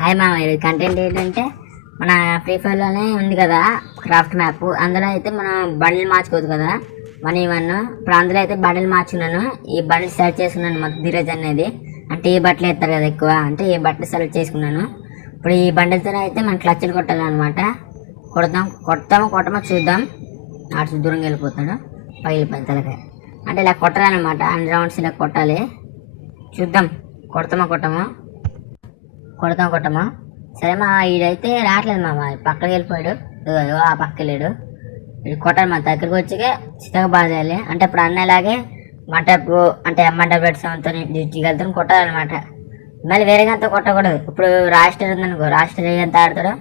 Hi మామ, ఇది content ఏంటంటే మన ఫ్రీ ఫైర్లోనే ఉంది కదా క్రాఫ్ట్ మ్యాప్. అందులో అయితే మనం బండిల్ మార్చుకోవచ్చు కదా 1v1. ఇప్పుడు అందులో అయితే బండిల్ మార్చుకున్నాను. ఈ బండిల్ సెలెక్ట్ చేసుకున్నాను మొత్తం ధీరజ్ అనేది. అంటే ఈ బట్టలు వేస్తారు కదా ఎక్కువ, అంటే ఈ బట్టలు సెలెక్ట్ చేసుకున్నాను. ఇప్పుడు ఈ బండిల్తో అయితే మనం క్లచ్లు కొట్టాలన్నమాట. కొట్టమో చూద్దాం. ఆడు దూరంగా వెళ్ళిపోతాడు, పగిలిపోయిన తలకాయ. అంటే ఇలా కొట్టాలన్నమాట, అన్ని రౌండ్స్ ఇలా కొట్టాలి. చూద్దాం కొడతామా. సరే మా ఈడైతే రావట్లేదు మామ, పక్కకి వెళ్ళిపోయాడు. ఆ పక్కకి వెళ్ళాడు. ఇది కొట్టాలి మా దగ్గరికి వచ్చి చిత్తగా బాగా చేయాలి. అంటే ఇప్పుడు అన్నలాగే మంట పెడతాంతో వెళ్తా కొట్టాలన్నమాట. మళ్ళీ వేరే గంత కొట్టకూడదు. ఇప్పుడు రాష్ట్ర ఉందనుకో, రాష్ట్ర ఎంత ఆడతాడో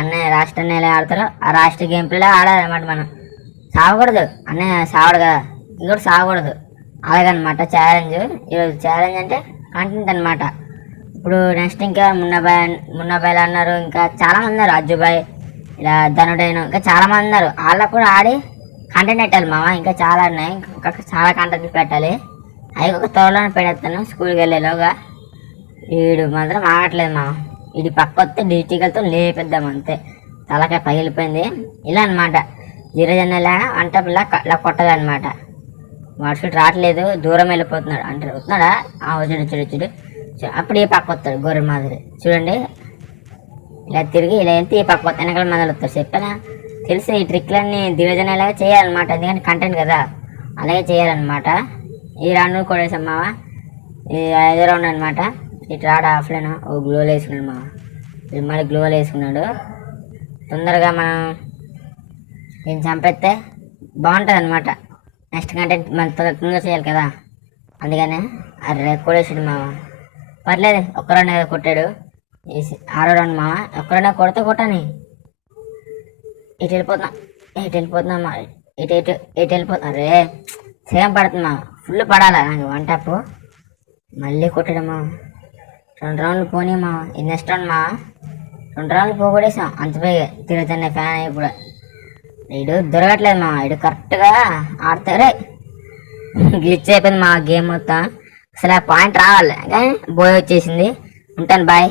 అన్నయ్య రాష్ట్ర ఎలా ఆడతారో ఆ రాష్ట్ర గేమ్ ప్లేలో ఆడాలన్నమాట. మనం సాగకూడదు, అన్నయ్య సావడు కదా, ఇంకోటి సాగకూడదు. అలాగనమాట ఛాలెంజ్. ఈరోజు ఛాలెంజ్ అంటే కంటెంట్ అనమాట. ఇప్పుడు నెక్స్ట్ ఇంకా మున్నాబాయ్లు అన్నారు, ఇంకా చాలామంది ఉన్నారు, అజ్జుబాయ్, ఇలా ధనుడైన, ఇంకా చాలామంది ఉన్నారు. వాళ్ళకు కూడా ఆడి కంటెంట్ పెట్టాలి మామ. ఇంకా చాలా ఉన్నాయి, ఇంకా చాలా కంటెంట్ పెట్టాలి. అవి ఒక త్వరలో పెడతాను స్కూల్కి వెళ్ళేలోగా. వీడు మాత్రం ఆగట్లేదు మామ. వీడి పక్క వస్తే డిజిటల్తో లేపేద్దాం అంతే. తలకాయ పగిలిపోయింది. ఇలా అనమాట ధీరజన్నలా వంట పిల్ల ఇలా కొట్టాలన్నమాట. వాడు రావట్లేదు, దూరం వెళ్ళిపోతున్నాడు. అంటే వస్తున్నాడా? వచ్చాడు. అప్పుడు ఈ పక్క వస్తాడు గొర్రె మాదిరి. చూడండి, ఇలా తిరిగి ఇలా వెళ్తే ఈ పక్క వస్తాడు, వెనకాల మొదలు వస్తాడు. చెప్పానా? తెలిసి ఈ ట్రిక్లన్నీ ధీరజన ఇలాగే చేయాలన్నమాట. ఎందుకంటే కంటెంట్ కదా, అలాగే చేయాలన్నమాట. ఈ రౌండ్ కొడేసాం మావా. ఈ 5వ రౌండ్ అనమాట. ఇటు రాడు ఆఫ్లైన్. గ్లోలు వేసుకున్నాడు మావా. ఇది మళ్ళీ గ్లోలు వేసుకున్నాడు. తొందరగా మనం ఏం చంపేస్తే బాగుంటుంది అనమాట. నెక్స్ట్ కంటెంట్ మనం తొందరగా చేయాలి కదా, అందుకనే అరే కొడేసాడు మావా. పర్లేదు, ఒక్క రౌండ్ ఏదో కొట్టాడు. 6వ రౌండ్ మావా. ఒక్క రౌండ్ కొట్టని. ఇటు వెళ్ళిపోతున్నా ఇటు వెళ్ళిపోతున్నా. అరే సేమ్ పడుతుంది మా, ఫుల్ పడాలా నాకు వన్ టాప్. మళ్ళీ కొట్టాడమ్మా. 2 రౌండ్లు పోనీ మా. ఇది నెక్స్ట్ రౌండ్ మా. 2 రౌండ్లు పోగొడేసాం. అంతపైగా తిరుగుతున్న ఫ్యాన్ అయ్యి కూడా. ఇడు దొరకట్లేదు మా, ఇడు కరెక్ట్గా ఆడతారే. గ్లిచ్ అయిపోయింది మా గేమ్ మొత్తం. అసలు ఆ పాయింట్ రావాలి కానీ బోయ్ వచ్చేసింది. ఉంటాను, బాయ్.